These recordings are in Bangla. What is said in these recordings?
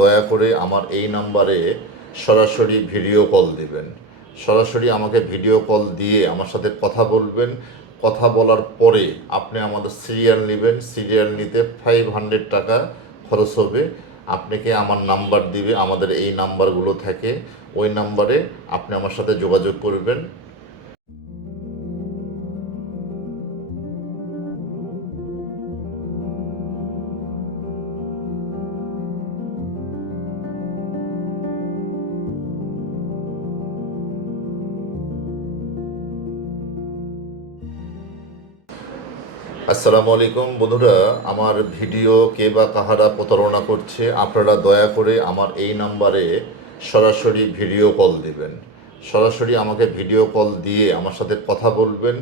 দয়া করে আমার এই নাম্বারে সরাসরি ভিডিও কল দিবেন। সরাসরি আমাকে ভিডিও কল দিয়ে আমার সাথে কথা বলবেন। কথা বলার পরে আপনি আমাদের সিরিয়াল নেবেন। সিরিয়াল নিতে ফাইভ হান্ড্রেড টাকা খরচ হবে। আপনাকে আমার নাম্বার দিবে, আমাদের এই নাম্বারগুলো থাকে। ওই নাম্বারে আপনি আমার সাথে যোগাযোগ করবেন। আসসালামু আলাইকুম বন্ধুরা, আমার ভিডিও কে বা কাহারা প্রতারণা করছে, আপনারা দয়া করে আমার এই নাম্বারে সরাসরি ভিডিও কল দিবেন। সরাসরি আমাকে ভিডিও কল দিয়ে আমার সাথে কথা বলবেন।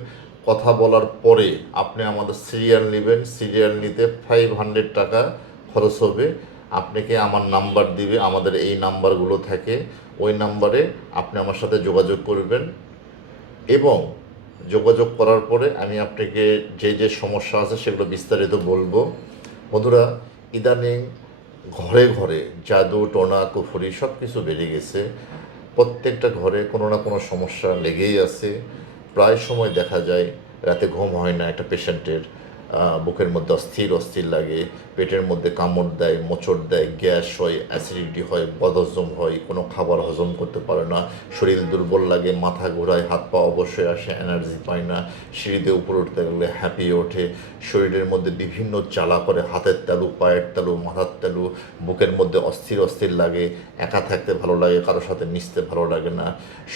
কথা বলার পরে আপনি আমাদের সিরিয়াল নেবেন, সিরিয়াল নিতে ফাইভ হান্ড্রেড টাকা খরচ হবে। আপনাকে আমার নাম্বার দিবে, আমাদের এই নাম্বারগুলো থাকে। ওই নাম্বারে আপনি আমার সাথে যোগাযোগ করবেন। এবং যোগাযোগ করার পরে আমি আপনাকে যে যে সমস্যা আছে সেগুলো বিস্তারিত বলব। বন্ধুরা, ইদানিং ঘরে ঘরে জাদু, টোনা, কুফুরি সব কিছু বেড়ে গেছে। প্রত্যেকটা ঘরে কোনো না কোনো সমস্যা লেগেই আছে। প্রায় সময় দেখা যায় রাতে ঘুম হয় না একটা পেশেন্টের বুকের মধ্যে অস্থির অস্থির লাগে, পেটের মধ্যে কামড় দেয়, মোচড় দেয়, গ্যাস হয় অ্যাসিডিটি হয়, বদহজম হয়, কোনো খাবার হজম করতে পারে না, শরীর দুর্বল লাগে, মাথা ঘোরায়, হাত পা অবশ্যই আসে এনার্জি পায় না, সিঁড়িতে উপরে উঠতে গেলে হ্যাপিয়ে ওঠে, শরীরের মধ্যে বিভিন্ন জ্বালা করে, হাতের তালু, পায়ের তালু, মাথার তালু, বুকের মধ্যে অস্থির অস্থির লাগে, একা থাকতে ভালো লাগে, কারোর সাথে মিশতে ভালো লাগে না,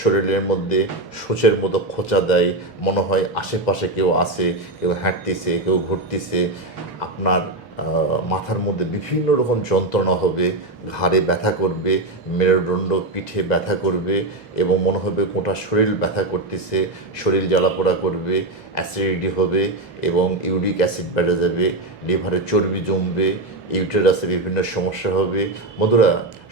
শরীরের মধ্যে সূচের মতো খোঁচা দেয়, মনে হয় আশেপাশে কেউ আছে, কেউ হাঁটতেছে, কেউ ঘুরতেছে আপনার মাথার মধ্যে বিভিন্ন রকম যন্ত্রণা হবে, ঘাড়ে ব্যথা করবে, মেরুদণ্ড, পিঠে ব্যথা করবে এবং মনে হবে গোটা শরীর ব্যথা করতেছে, শরীর জ্বালাপোড়া করবে অ্যাসিডিটি হবে এবং ইউরিক অ্যাসিড বেড়ে যাবে লিভারে চর্বি জমবে ইউটেরাসে বিভিন্ন সমস্যা হবে। মধুরা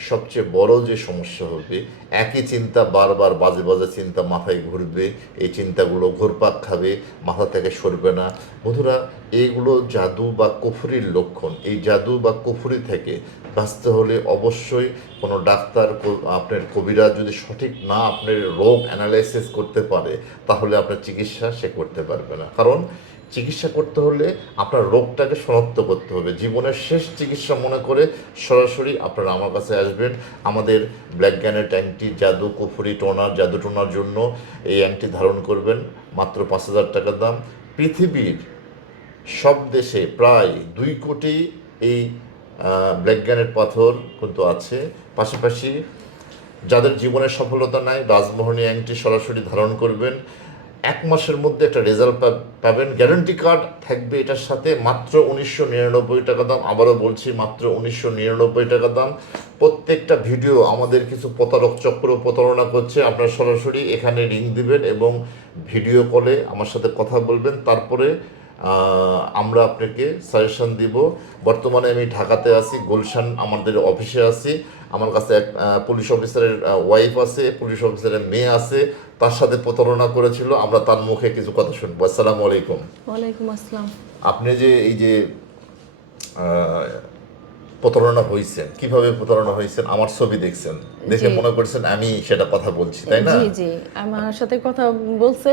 সবচেয়ে বড় যে সমস্যা হবে, একই চিন্তা বারবার বাজে বাজে চিন্তা মাথায় ঘুরবে, এই চিন্তাগুলো ঘুরপাক খাবে, মাথা থেকে সরবে না। মধুরা এইগুলো জাদু বা কুফুরির লক্ষণ। এই জাদু বা কুফুরি থেকে বাঁচতে হলে অবশ্যই কোনো ডাক্তার আপনার কবিরা যদি সঠিক না আপনার রোগ অ্যানালাইসিস করতে পারে, তাহলে আপনার চিকিৎসা সে করতে পারবে না। কারণ চিকিৎসা করতে হলে আপনার রোগটাকে শনাক্ত করতে হবে। জীবনের শেষ চিকিৎসা মনে করে সরাসরি আপনারা আমার কাছে আসবেন। আমাদের ব্ল্যাক গ্যানের ট্যাঙ্কটি জাদু, কুফুরি টোনার জাদু টোনার জন্য এই অ্যাংটি ধারণ করবেন। মাত্র পাঁচ হাজার টাকা দাম। পৃথিবীর সব দেশে প্রায় দুই কোটি এই ব্ল্যাক গ্যানের পাথর কিন্তু আছে। পাশাপাশি যাদের জীবনে সফলতা নাই, রাজমোহনী অ্যাংটি সরাসরি ধারণ করবেন। এক মাসের মধ্যে একটা রেজাল্ট পাবেন। গ্যারান্টি কার্ড থাকবে এটার সাথে। মাত্র উনিশশো নিরানব্বই টাকা দাম। আবারও বলছি, মাত্র উনিশশো নিরানব্বই টাকা দাম। প্রত্যেকটা ভিডিও আমাদের কিছু প্রতারক চক্র প্রতারণা করছে। আপনারা সরাসরি এখানে রিং দিবেন এবং ভিডিও কলে আমার সাথে কথা বলবেন। তারপরে আমরা আপনাকে সাজেশন দিব। বর্তমানে আমি ঢাকাতে আছি গুলশান আমাদের অফিসে আছি। আমার কাছে এক পুলিশ অফিসারের ওয়াইফ আছে পুলিশ অফিসারের মেয়ে আছে তার সাথে প্রতারণা করেছিল। আমরা তার মুখে কিছু কথা শুনব। আসসালামু আলাইকুম। ওয়ালাইকুম আসসালাম। আপনি যে এই যে প্রতারণা হয়েছেন কীভাবে প্রতারণা হয়েছেন আমার ছবি দেখছেন। দেখে মনে করছেন আমি সেটা কথা বলছি তাই না? জি জি। আমার সাথে কথা বলছে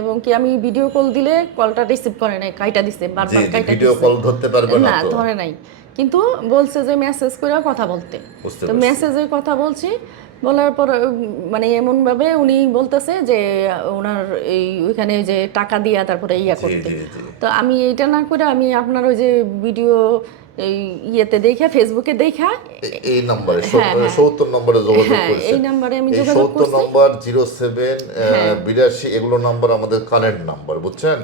এবং কি আমি ভিডিও কল দিলে কলটা রিসিভ করে নাই কাইটা দিছে বারবার কাইটা ভিডিও কল ধরতে পারবে না না ধরে নাই। কিন্তু বলছে যে মেসেজ করে কথা বলতে। তো মেসেজে কথা বলছি বলার পর মানে এমন ভাবে উনি বলতেছে যে ওনার এই ওইখানে যে টাকা দিয়া তারপরে ইয়া করতে। তো আমি এটা না করে আমি আপনার ওই যে ভিডিও ইয়েতে দেখা ফেসবুকে দেখা। এই নম্বরে হ্যাঁ, হ্যাঁ। সত্তর নম্বরে যোগাযোগ হ্যাঁ, করেছেন এই নাম্বারে আমি যোগাযোগ করছি। নম্বর জিরো সেভেন হ্যাঁ। বিরাশি এগুলো নাম্বার আমাদের নাম্বার বুঝছেন?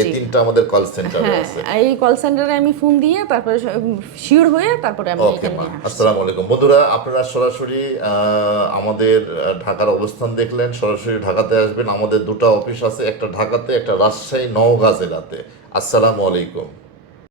এই তিনটা আমাদের কল সেন্টারে হ্যাঁ আছে। এই কল সেন্টারে আমি ফোন দিয়ে তারপরে শিওর হয়ে তারপরে আমি এখানে আসসালামু আলাইকুম। বন্ধুরা আপনারা সরাসরি আমাদের ঢাকার অবস্থান দেখলেন। সরাসরি ঢাকাতে আসবেন। আমাদের দুটো অফিস আছে একটা ঢাকাতে একটা রাজশাহী নওগাঁ জেলাতে। আসসালামু আলাইকুম।